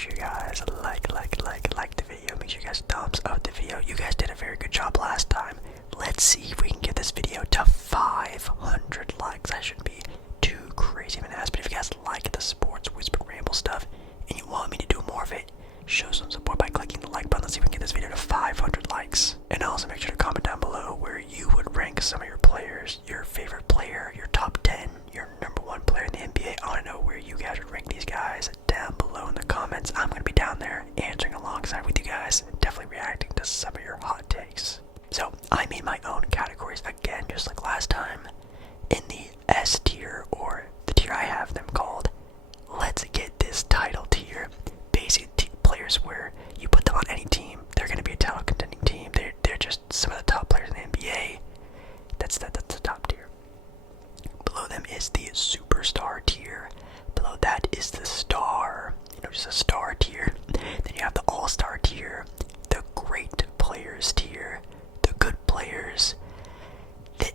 sure you guys like the video. Make sure you guys thumbs up the video. You guys did a very good job last time. Let's see if we can get this video to 500 likes. That shouldn't be too crazy of an ask, but if you guys like the sports whisper ramble stuff and you want me to do more of it, show some support by clicking the like button. Let's see if we can get this video to 500 likes. And also make sure to comment down below where you would rank some of your players, your favorite player, your top 10, your number 1 player in the NBA. I want to know where you guys would rank these guys down below in the comments. I'm going to be down there answering alongside with you guys, definitely reacting to some of your hot takes. So I made my own categories again, just like last time, in the S tier, or the tier I have them called Let's Get This Title tier. Basically players where you put them on any team, they're going to be a title contending team. They're just some of the top players in the NBA. That's the top tier. Below them is the superstar tier. Below that is the star, just a star tier. Then you have the all-star tier, the great players tier, the good players, the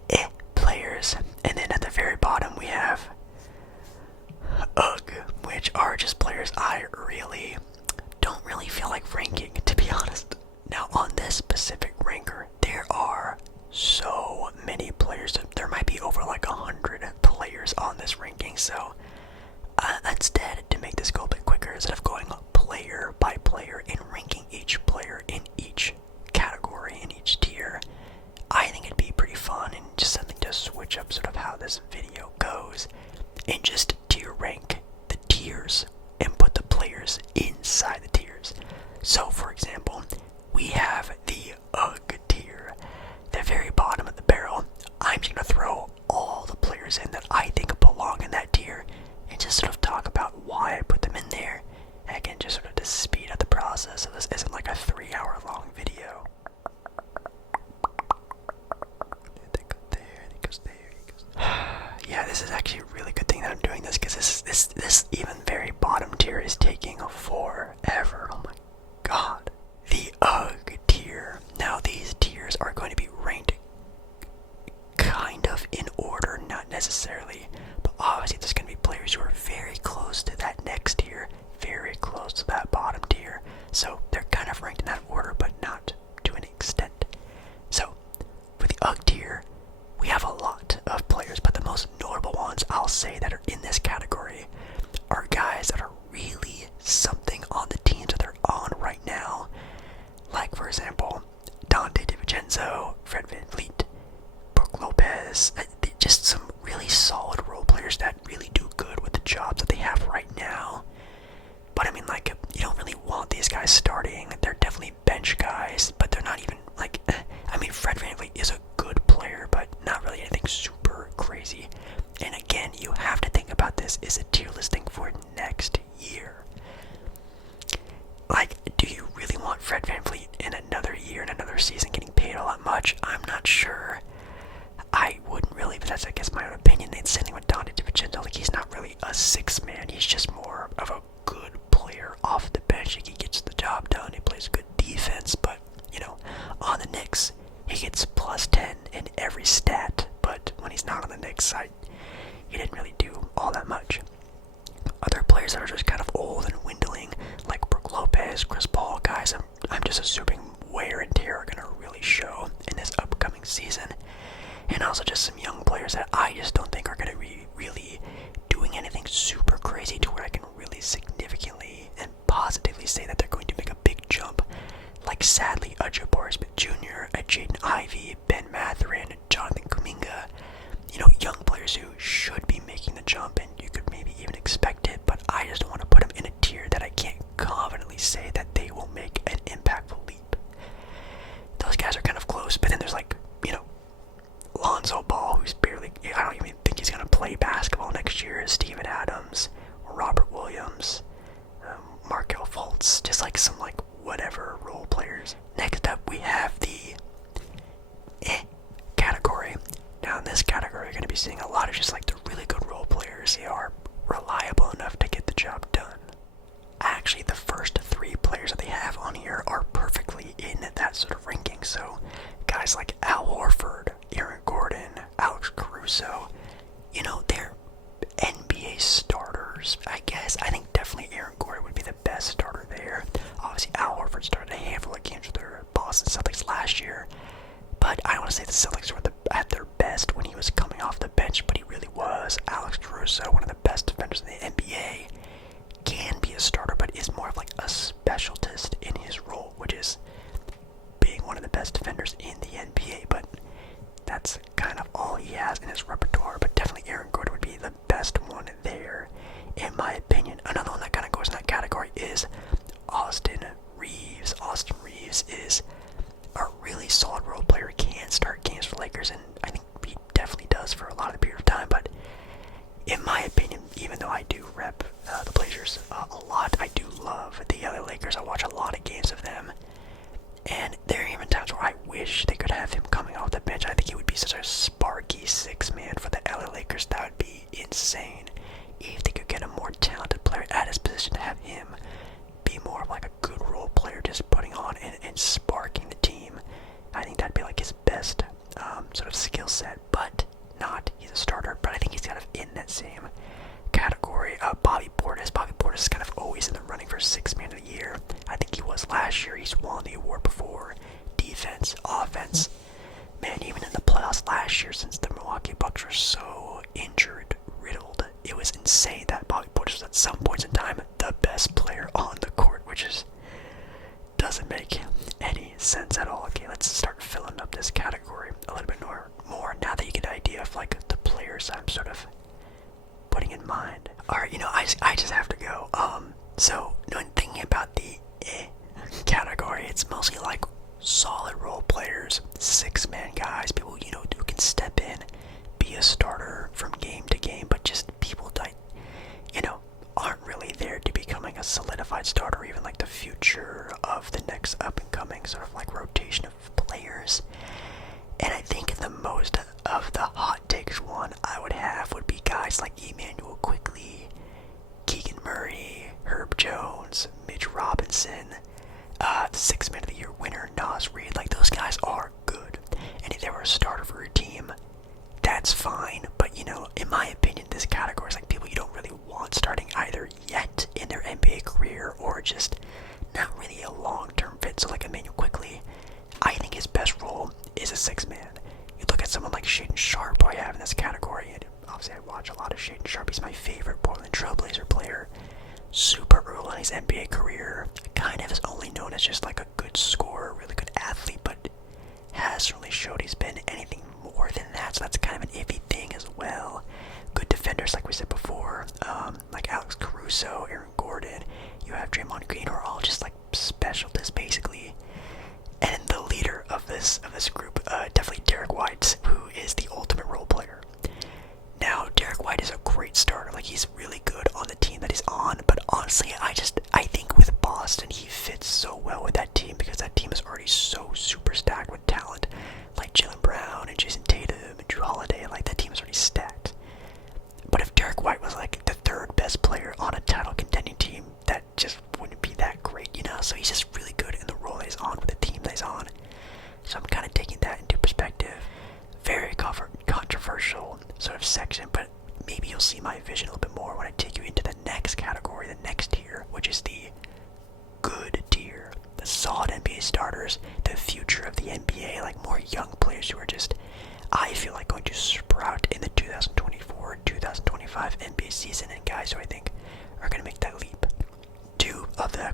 players, and then at the very bottom we have UG, which are just players I don't really feel like ranking, to be honest. Now on this specific ranker, there are so many players. There might be over like 100 players on this ranking, so instead, to make this go a bit quicker, instead of going player by player and ranking each player in each category, in each tier, I think it'd be pretty fun and just something to switch up sort of how this video goes, and just tier rank the tiers and put the players inside the tiers. So for example, we have the UG tier, the very bottom of the barrel. I'm just going to throw all the players in that I think belong in that tier and just sort of talk about why I put them in there. And again, just sort of to speed up the process so this isn't like a 3-hour long video. They go there, he goes there, he goes there. Yeah, this is actually a really good thing that I'm doing this, because this even very bottom tier is taking forever. Oh my god. The UG tier. Now these tiers are going to be ranked kind of in order, not necessarily, but obviously there's going to be players who are very close to that next tier, very close to that bottom tier, so they're kind of ranked in that order, but not to an extent. So for the UG tier, we have a lot of players, but the most notable ones I'll say that are in this category are guys that are really something on the teams that they're on right now. Like for example, Dante DiVincenzo, Fred VanVleet, Brook Lopez, just some really solid role players that really do good with the jobs that they have right now. But I mean, like, you don't really want these guys starting. They're definitely bench guys, but they're not even like, I mean, Fred VanVleet is a good player, but not really anything super crazy. And again, you have to think about this as a tier listing for next year. Like, do you really want Fred VanVleet in another year, in another season, getting paid all that much? I'm not sure. I wouldn't really, but that's, I guess, my own opinion. And same thing with Dante DiVincenzo. Like, he's not really a 6-man. He's just more of a good player off the bench. Like, he gets the job done. He plays good defense. But, on the Knicks, he gets plus 10 in every stat. But when he's not on the Knicks side, he didn't really do all that much. Other players that are just kind of old and dwindling, like Brook Lopez, Chris Paul, guys, I'm just assuming wear and tear are going to really show in this upcoming season. And also just some young players that I just don't think are going to be really doing anything super crazy to where I can really significantly and positively say that they're going to make a big jump. Like, sadly, a Jabari Smith Jr., a Jaden Ivey, Ben Mathurin, Jonathan Kuminga. Young players who should be making the jump, and you could maybe even expect it, but I just don't want to put them in a tier that I can't confidently say that they will make an impactful leap. Those guys are kind of close, but then there's like, Lonzo Ball, who's barely, I don't even think he's going to play basketball next year, Steven Adams, Robert Williams, Markelle Fultz, just like some like whatever role players. Next up, we have the category. Now in this category, you're going to be seeing a lot of just like the really good role players. They are reliable enough to get the job done. Actually, the first 3 players that they have on here are perfectly in that sort of ranking. So guys like Al Horford, Aaron Gordon, Alex Caruso, they're NBA starters, I guess. I think definitely Aaron Gordon would be the best starter say the Celtics were at their best when he was coming off the bench, but he really was. Alex Caruso, one of the best defenders in the NBA, can be a starter, but is more of like a specialist in his role, which is being one of the best defenders in the NBA, but that's kind of all he has in his repertoire. But definitely Aaron Gordon would be the best one there, in my opinion. Another one that kind of goes in that category is Austin Reeves. Austin Reeves is a really solid role player. He can start games for Lakers, and I think he definitely does for a lot of the period of time, but in my opinion, even though I do rep the Blazers a lot, I do love the LA Lakers. I watch a lot of games of them, and there are even times where I wish they could have him coming off the bench. I think he would be such a sparky six-man for the LA Lakers. That would be insane. If they could get a more talented player at his position to have him be more of like a good role player, just putting on and sparking the team, I think that'd be like his best sort of skill set, but not. He's a starter, but I think he's kind of in that same category. Bobby Portis. Bobby Portis is kind of always in the running for Sixth Man of the Year. I think he was last year. He's won the award before. Defense, offense. Man, even in the playoffs last year, since the Milwaukee Bucks were so injured, riddled, it was insane that Bobby Portis was at some points in time the best player on the court, which is doesn't make any sense at all. Okay, let's start filling up this category a little bit more now that you get an idea of like the players I'm sort of putting in mind. Alright, I just have to go. So when thinking about the category, it's mostly like solid role players, six-man guys, people who can step in, be a starter from game to game, but just people that aren't really there to becoming a solidified starter, or even like the future of the next up-and-coming sort of like rotation of players. And I think the most of the hot takes one I would have would be guys like Emmanuel Quickley, Keegan Murray, Herb Jones, Mitch Robinson, the Sixth Man of the Year winner, Nas Reed. Like, those guys are good. And if they were a starter for your team, that's fine. But, in my opinion, this category is like people you don't really want starting either yet in their NBA career or just not really a long-term fit. So, like Emmanuel Quickley, I think his best role is a six-man. You look at someone like Shaedon Sharpe, who I have in this category, and obviously I watch a lot of Shaedon Sharpe. He's my favorite Portland Trailblazer player. Super early in his NBA career. Kind of is only known as just like a good scorer, really good athlete, but hasn't really showed he's been anything more than that, so that's kind of an iffy thing as well. Good defenders, like we said before, like Alex Caruso, Aaron Gordon, you have Draymond Green, who are all just like specialists basically. And the leader of this group, definitely Derek White, who is the ultimate role player. Now, Derek White is a great starter. Like, he's really good on the team that he's on. But honestly, I think with Boston, he fits so well with that team because that team is already so super stacked with talent. Like Jaylen Brown and Jason Tatum and Drew Holiday. Like, that team is already stacked. But if Derek White was like the third best player on a title contending team, that just wouldn't be that great, So he's just really good in the role that he's on with the team that he's on. So I'm kind of taking that into perspective. Very controversial sort of section, but maybe you'll see my vision a little bit more when I take you into the next category, the next tier, which is the good tier. The solid NBA starters, the future of the NBA, like more young players who are just, I feel like, going to sprout in the 2024-2025 NBA season, and guys who I think are going to make that leap. Two of the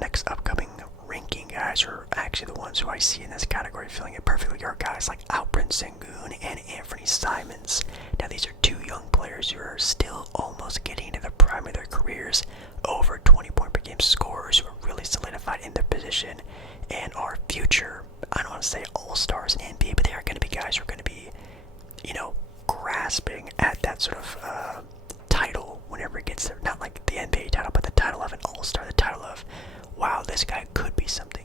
next upcoming ranking guys are actually the ones who I see in this category filling it perfectly are guys like Alperen Sengun and Anthony Simons. Now, these are two young players who are still almost getting into the prime of their careers, over 20 point per game scorers who are really solidified in their position and are future, I don't want to say all-stars in NBA, but they are going to be guys who are going to be, grasping at that sort of title whenever it gets there. Not like the NBA title, but the title of an all-star, the title of, wow, this guy could be something,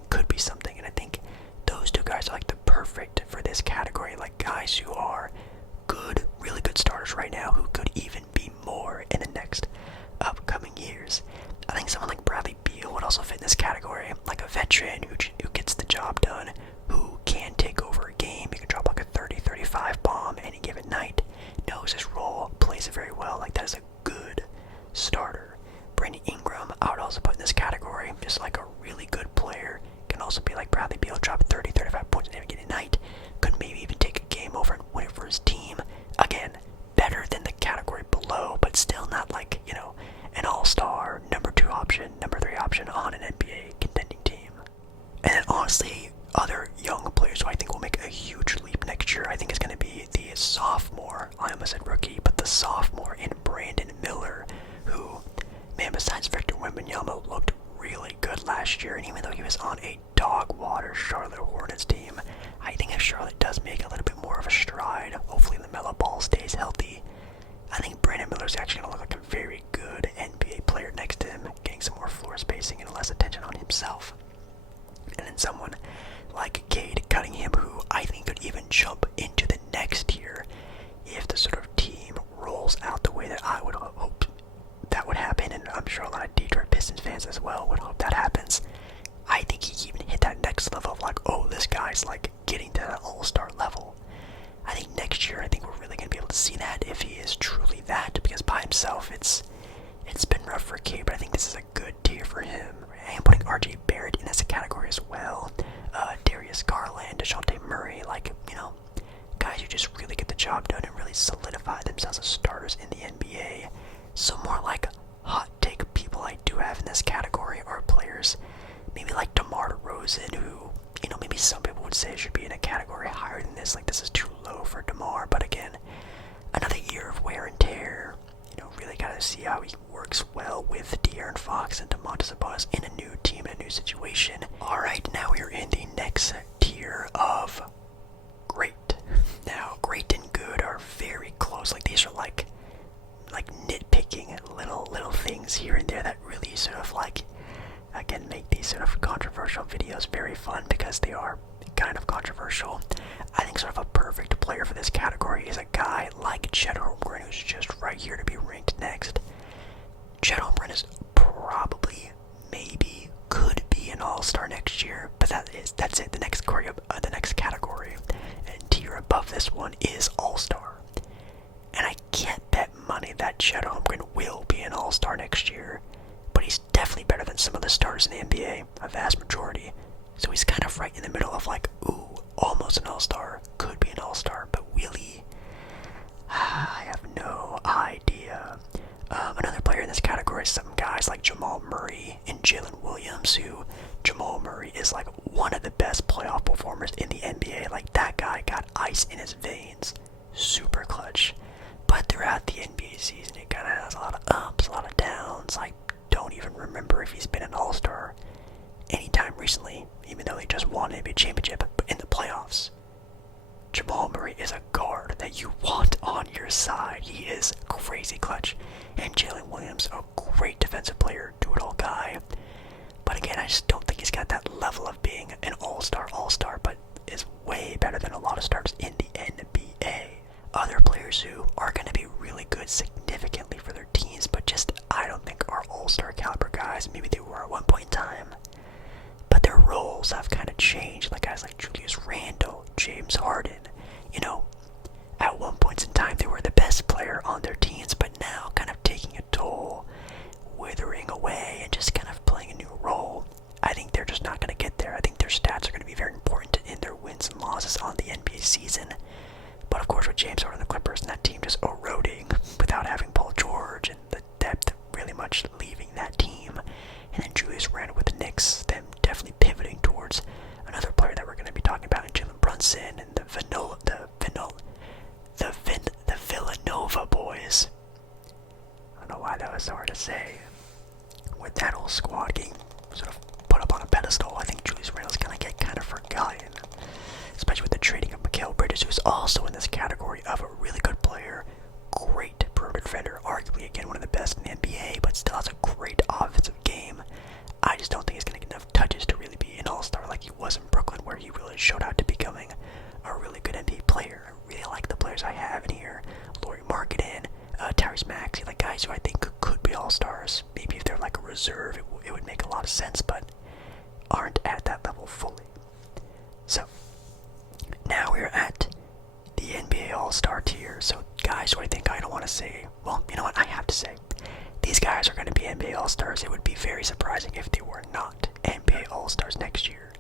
and I think those two guys are like the perfect for this category, like guys who are good, really good starters right now, who could even be more in the next upcoming years. I think someone like Bradley Beal would also fit in this category, like a veteran who gets the job done, who can take over a game. You can drop like a 30-35 bomb any given night, knows his role, plays it very well. Like, that is a good starter. Brandon Ingram, I would also put in this category, just like a really good player. Can also be like Bradley Beal, drop 30-35 points in every given night. Could maybe even Wembanyama looked really good last year, and even though he was on a dog water Charlotte Hornets team, I think if Charlotte does make a little bit more of a stride, hopefully LaMelo Ball stays healthy, I think Brandon Miller's actually going to look like a very good NBA player next to him, getting some more floor spacing and less attention on himself. And then someone like Cade Cunningham, who I think could even jump into the next tier if the sort of team rolls out the way that I would hope that would happen, and I'm sure a lot of Detroit Pistons fans as well would hope that happens. I think he even hit that next level of like, oh, this guy's like getting to that all-star level. I think next year, I think we're really going to be able to see that if he is truly that, because by himself, it's been rough for Cade, but I think this is a good tier for him. I am putting RJ Barrett in this category as well. Darius Garland, DeJounte Murray, like, you know, guys who just really get the job done and really solidify themselves as starters in the NBA. So more like hot take people I do have in this category are players maybe like DeMar DeRozan, who, you know, maybe some people would say should be in a category higher than this. Like, this is too low for DeMar, but again, another year of wear and tear. You know, really gotta see how he works well with De'Aaron Fox and Domantas Sabonis in a new team, in a new situation. Alright, now we are in the next tier of great. Now, great and good are very close. Like, these are like nitpicking little things here and there that really sort of like, again, make these sort of controversial videos very fun because they are kind of controversial. I think sort of a perfect player for this category is a guy like Chet Holmgren, who's just right here to be ranked next. Chet Holmgren is probably, maybe, could be an all-star next year, but that's it. The next category and tier above this one is all-star. And I can't bet money that Chet Holmgren will be an all-star next year, but he's definitely better than some of the stars in the NBA, a vast majority. So he's kind of right in the middle of like, ooh, almost an all-star, could be an all-star, but really, I have no idea. Another player in this category is some guys like Jamal Murray and Jalen Williams, who Jamal Murray is like one of the best playoff performers in the NBA. Like, that guy got ice in his veins, super clutch. But throughout the NBA season, it kind of has a lot of ups, a lot of downs. I don't even remember if he's been an all-star anytime recently, even though he just won an NBA championship. But in the playoffs, Jamal Murray is a guard that you want on your side. He is crazy clutch. And Jalen Williams, a great defensive player, do-it-all guy. But again, I just don't think he's got that level of being an all-star, but is way better than a lot of stars in the NBA. Other players who are going to be really good significantly for their teams, but just I don't think are all-star caliber guys. Maybe they were at one point in time, but their roles have kind of changed. Like guys like Julius Randle, James Harden. You know, at one point in time they were the best player on their teams, but now kind of taking a toll, withering away, and just kind of playing a new role. I think they're just not going to get there. I think their stats are going to be very important in their wins and losses on the NBA season. But of course, with James Harden and the Clippers and that team just eroding without having Paul George and the depth really much leaving that team, and then Julius Randle with the Knicks, them definitely pivoting towards another player that we're going to be talking about in Jalen Brunson and the Villanova boys. I don't know why that was so hard to say. With that whole squad getting sort of put up on a pedestal, I think Julius Randle's going to get kind of forgotten. Especially with the trading of Mikal Bridges, who's also in this category of a really good player, great perimeter defender, arguably again one of the best in the NBA, but still has a great offensive game. I just don't think he's going to get enough touches to really be an all-star like he was in Brooklyn, where he really showed out to becoming a really good NBA player. I really like the players I have in here. Lauri Markkanen, Tyrese Maxey, like guys who I think could be all-stars. Maybe if they're like a reserve, it would make a lot of sense, but aren't at that level fully. So, now we're at the NBA All-Star tier. So guys who I think I don't want to say, well, you know what, I have to say, these guys are going to be NBA All-Stars. It would be very surprising if they were not NBA All-Stars next year.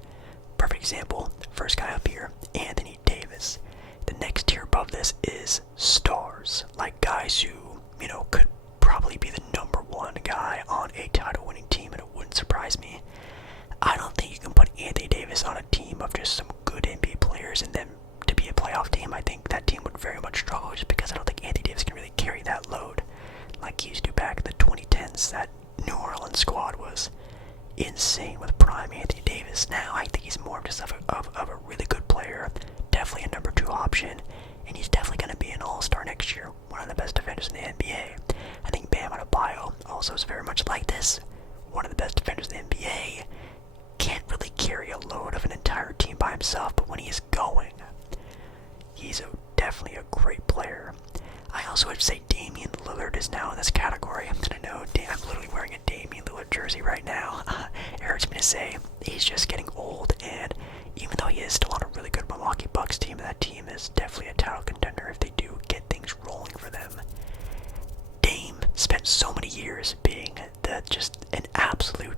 Perfect example, first guy up here, Anthony Davis. The next tier above this is stars, like guys who, you know, could probably be the number one guy on a title-winning team, and it wouldn't surprise me. I don't think you can put Anthony Davis on a team of just some good NBA players and then to be a playoff team. I think that team would very much struggle just because I don't think Anthony Davis can really carry that load like he used to back in the 2010s, that New Orleans squad was insane with prime Anthony Davis. Now I think he's more just of a really good player, definitely a number 2 option, and he's definitely going to be an all-star next year, one of the best defenders in the NBA. I think Bam Adebayo also is very much like this, one of the best defenders in the NBA. Can't really carry a load of an entire team by himself, but when he is going, he's definitely a great player. I also would say Damian Lillard is now in this category. And I know I'm literally wearing a Damian Lillard jersey right now. It hurts me to say he's just getting old, and even though he is still on a really good Milwaukee Bucks team, that team is definitely a title contender if they do get things rolling for them. Dame spent so many years being just an absolute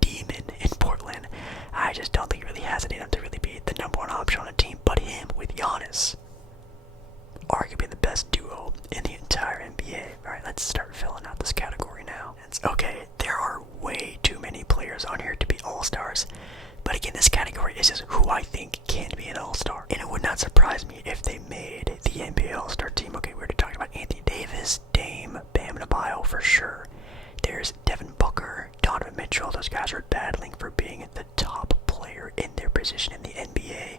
demon in Portland. I just don't think he really has it in him to really be the number 1 option on a team, but him with Giannis, arguably the best duo in the entire NBA. Alright, let's start filling out this category now. Okay, there are way too many players on here to be all-stars, but again, this category is just who I think can be an all-star, and it would not surprise me if they made the NBA all-star team. Okay, we already talked about Anthony Davis, Dame, Bam Adebayo for sure. There's Devin Booker, Donovan Mitchell. Those guys are battling for being the top player in their position in the NBA,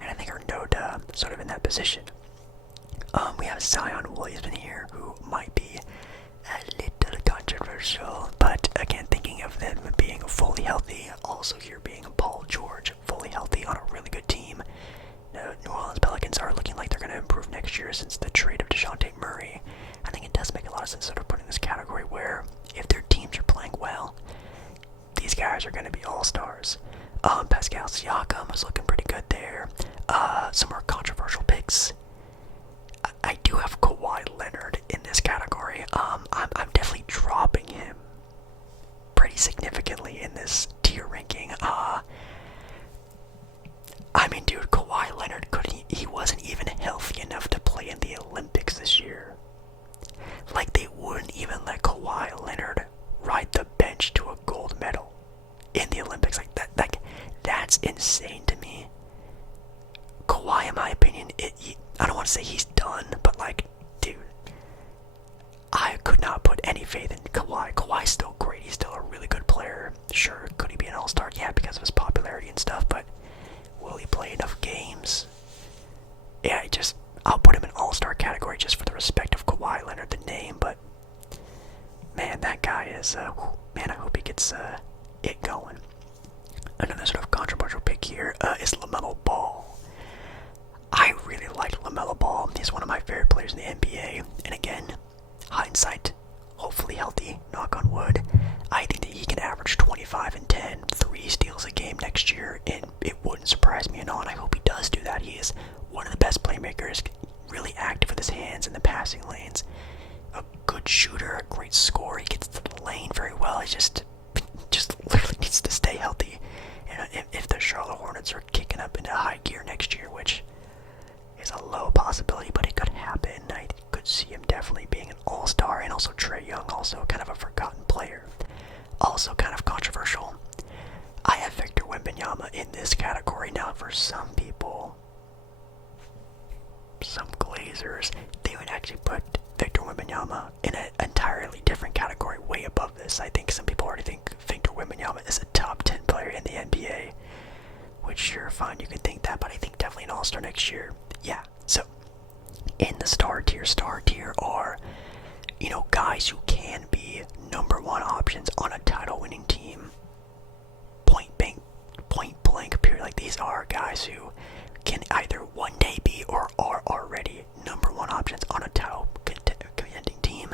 and I think are no doubt sort of in that position. We have Zion Williamson here, who might be a little controversial, but again, thinking of them being fully healthy, also here being Paul George, fully healthy on a really good team. New Orleans Pelicans are looking like they're going to improve next year since the trade of DeJounte Murray. I think it does make a lot of sense sort of putting this category where if their teams are playing well, these guys are going to be all-stars. Pascal Siakam was looking pretty good there. Some more controversial picks. I do have Kawhi Leonard in this category. I'm definitely dropping him pretty significantly in this tier ranking. I mean, dude, Kawhi Leonard he wasn't even healthy enough to play in the Olympics this year. Like, they wouldn't even let Kawhi Leonard ride the bench to a gold medal in the Olympics. That's insane to me. Kawhi, in my opinion, I don't want to say he's done, but dude, I could not put any faith in Kawhi. Kawhi's still great. He's still a really good player. Sure, could he be an all-star? Yeah, because of his popularity and stuff, but will he play enough games? Yeah, I'll put him in all-star category just for the respect of Kawhi Leonard, the name, but man, that guy is, man, I hope he gets it going. Another sort of controversial pick here is LaMelo Ball. I really like LaMelo Ball. He's one of my favorite players in the NBA, and again, hindsight, hopefully healthy, knock on wood, I think that he can average 25 and 10, 3 steals a game next year, and it wouldn't surprise me at all, and I hope he does do that. He is one of the best playmakers, really active with his hands in the passing lanes, a good shooter, a great scorer. He gets to the lane very well. He just literally needs to stay healthy. And if the Charlotte Hornets are kicking up into high gear next year, which is a low possibility, but it could happen, I could see him definitely being an all-star. And also Trae Young, also kind of a forgotten player, also kind of controversial. I have Victor Wembanyama in this category. Now, for some people, some Glazers, they would actually put Victor Wembanyama in an entirely different category, way above this. I think some people already think Victor Wembanyama is a top 10 player in the NBA, which sure, fine, you can think that, but I think definitely an all-star next year. Yeah, so in the star tier are, guys who can be number 1 options on a title-winning team. Point blank period. Like, these are guys who can either one day be or are already number 1 options on a title contending team.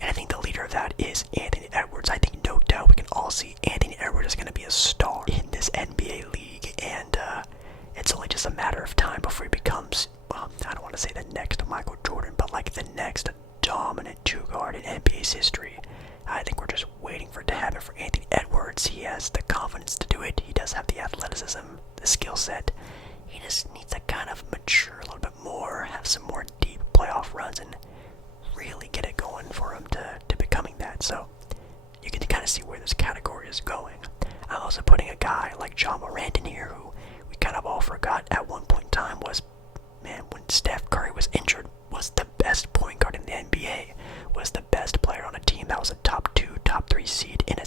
And I think the leader of that is Anthony Edwards. I think no doubt we can all see Anthony Edwards is going to be a star in this NBA league, and it's only just a matter of time before he becomes, I don't want to say the next Michael Jordan, but like the next dominant 2-guard in NBA's history. I think we're just waiting for it to happen for Anthony Edwards. He has the confidence to do it. He does have the athleticism, the skill set. He just needs to kind of mature a little bit more, have some more deep playoff runs, and really get it going for him to becoming that. So you can kind of see where this category is going. I'm also putting a guy like John Morant in here, who we kind of all forgot at one point in time was, man, when Steph Curry was injured, was the best point guard in the NBA, was the best player on a team that was a top 2, top 3 seed in a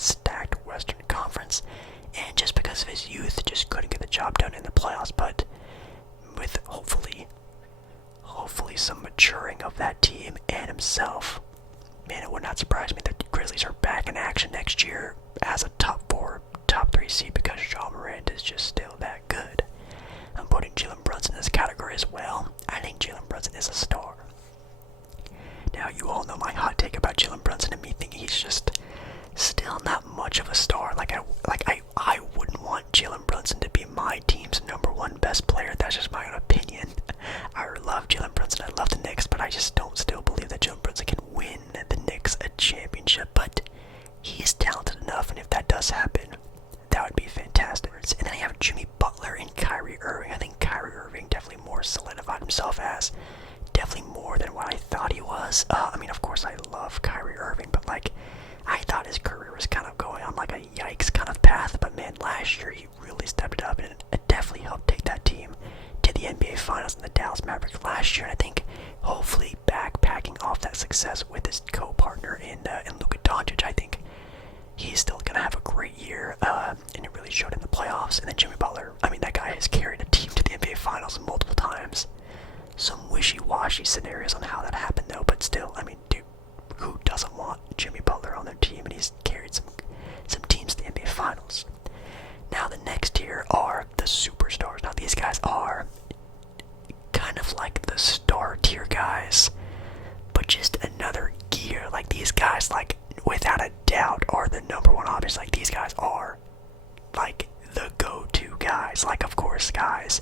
not surprise me that the Grizzlies are back in action next year as a top 4, top 3 seed because Ja Morant is just still that good. I'm putting Jalen Brunson in this category as well. I think Jalen Brunson is a star. Now, you all know my hot take about Jalen Brunson and me thinking he's just still not much of a star. I wouldn't want Jalen Brunson to be my team's #1 best player. That's just my own opinion. I love Jalen Brunson. I love the Knicks, but I just don't still believe that Jalen Brunson can win the Knicks a championship. But he's talented enough, and if that does happen, that would be fantastic. And then I have Jimmy Butler and Kyrie Irving. I think Kyrie Irving definitely more solidified himself as definitely more than what I thought he was. I mean, of course, I love Kyrie Irving, but I thought his career was kind of going on like a yikes kind of path. But man, last year he really stepped it up, and it definitely helped take that team to the NBA Finals in the Dallas Mavericks last year. And I think hopefully backpacking off that success with his co-partner in Luka Doncic, I think he's still going to have a great year, and it really showed in the playoffs. And then Jimmy Butler, I mean, that guy has carried a team to the NBA Finals multiple times. Some wishy-washy scenarios on how that happened, though, but still, I mean, dude, who doesn't want Jimmy Butler on their team? And he's carried some teams to the NBA Finals. Now, the next tier are the superstars. Now, these guys are kind of like the star tier guys, but just another gear. Like, these guys, like, without a doubt, are the #1 options. Like, these guys are, like, the go-to guys. Like, of course, guys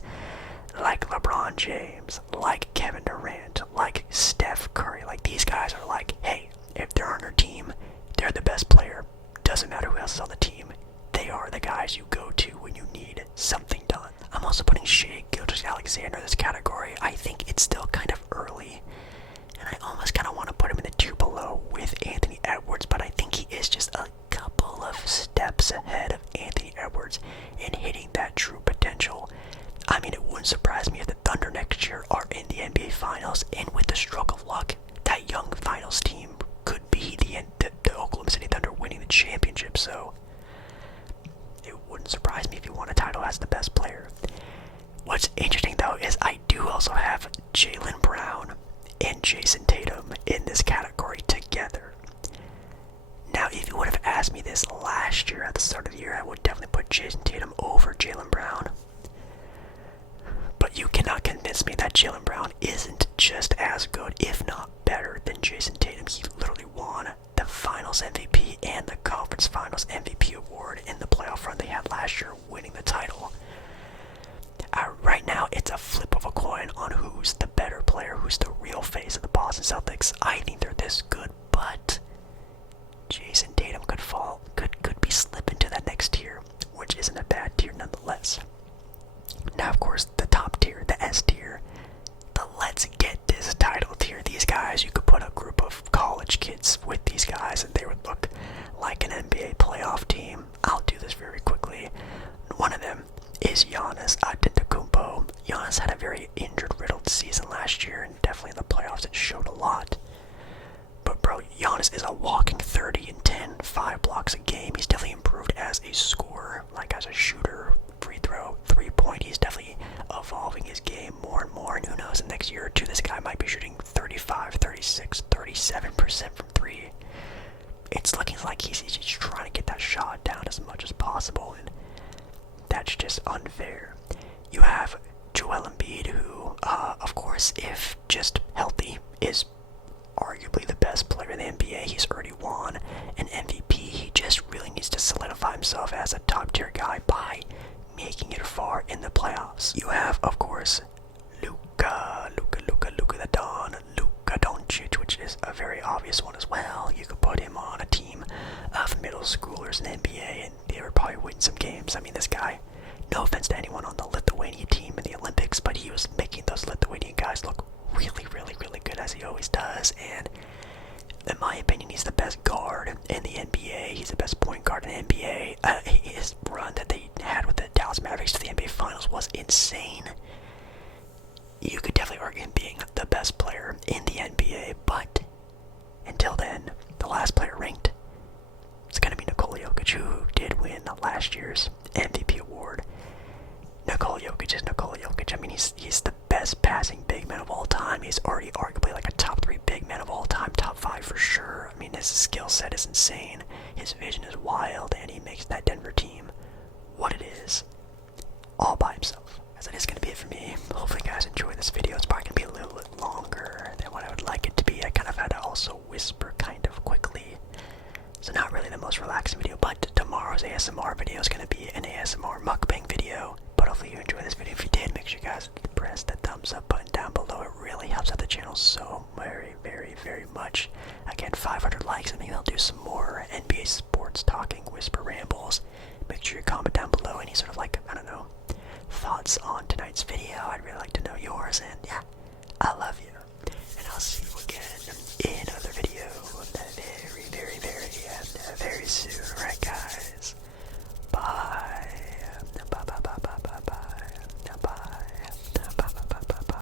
like LeBron James, like Kevin Durant, like Steph Curry. Like, these guys are like, hey, if they're on your team, they're the best player. Doesn't matter who else is on the team. They are the guys you go to when you need something done. I'm also putting Shai Gilgeous-Alexander in this category. I think it's still kind of early, and I almost kind of want to put him in the 2 below with Anthony Edwards, but I think he is just a couple of steps ahead of Anthony Edwards in hitting that true potential. I mean, it wouldn't surprise me if the Thunder next year are in the NBA Finals, and with the stroke of luck, that young Finals team could be the Oklahoma City Thunder winning the championship. So it wouldn't surprise me if he won a title as the best player. What's interesting, though, is I do also have Jaylen Brown and Jason Tatum in this category together. Now, if you would have asked me this last year at the start of the year, I would definitely put Jason Tatum over Jaylen Brown. But you cannot convince me that Jaylen Brown isn't just as good, if not better, than Jason Tatum. He literally won the Finals MVP and the Conference Finals MVP award in the playoff run they had last year, winning the title. Right now, it's a flip of a coin on who's the better player, who's the real face of the Boston Celtics. I think they're this good, but Jason Tatum could be slipping to that next tier, which isn't a bad tier nonetheless. Now, of course, the top tier, the S tier, the let's get this title tier. These guys, you could put a group of college kids with these guys and they would look like an NBA playoff team. I'll do this very quickly. One of them is Giannis Antetokounmpo. Giannis had a very injured-riddled season last year, and definitely in the playoffs it showed a lot. But bro, Giannis is a walking 30 and 10, 5 blocks a game. He's definitely improved as a scorer, like as a shooter, free throw, 3-point. He's definitely evolving his game more and more, and who knows, in the next year or two, this guy might be shooting 35, 36, 37% from 3. It's looking like he's just trying to get that shot down as much as possible, and that's just unfair. You have Joel Embiid, who, of course, if just healthy, is arguably the best player in the NBA. He's already won an MVP. He just really needs to solidify himself as a top-tier guy by making it far in the playoffs. You have, of course, Luka the Don, Luka Doncic, which is a very obvious one as well. You could put him on a team of middle schoolers in the NBA, and they would probably win some games. I mean, this guy, no offense to anyone on the Lithuanian team in the Olympics, but he was making those Lithuanian guys look really, really, really good, as he always does. And in my opinion, he's the best guard in the NBA. He's the best point guard in the NBA. His run that they had with the Dallas Mavericks to the NBA Finals was insane. You could definitely argue him being the best player in the NBA, but until then, the last player ranked is going to be Nikola Jokic, who did win last year's MVP award. Nikola Jokic is Nikola Jokic. I mean, he's the best passing big man of all time. He's already arguably like a top 3 big man of all time, top 5 for sure. I mean, this skill set is insane. His vision is wild, and he makes that Denver team what it is, all by himself. As that is going to be it for me. Hopefully you guys enjoy this video. It's probably going to be a little bit longer than what I would like it to be. I kind of had to also whisper kind of quickly. So not really the most relaxing video, but tomorrow's ASMR video is going to be an ASMR mukbang video. But hopefully you enjoyed this video. If you did, make sure you guys press that thumbs up button down below. It really helps out the channel so very, very, very much. Again, 500 likes, and maybe I'll do some more NBA sports talking whisper rambles. Make sure you comment down below any sort of like, I don't know, thoughts on tonight's video. I'd really like to know yours, and yeah, I love you. And I'll see you again in another video very, very, very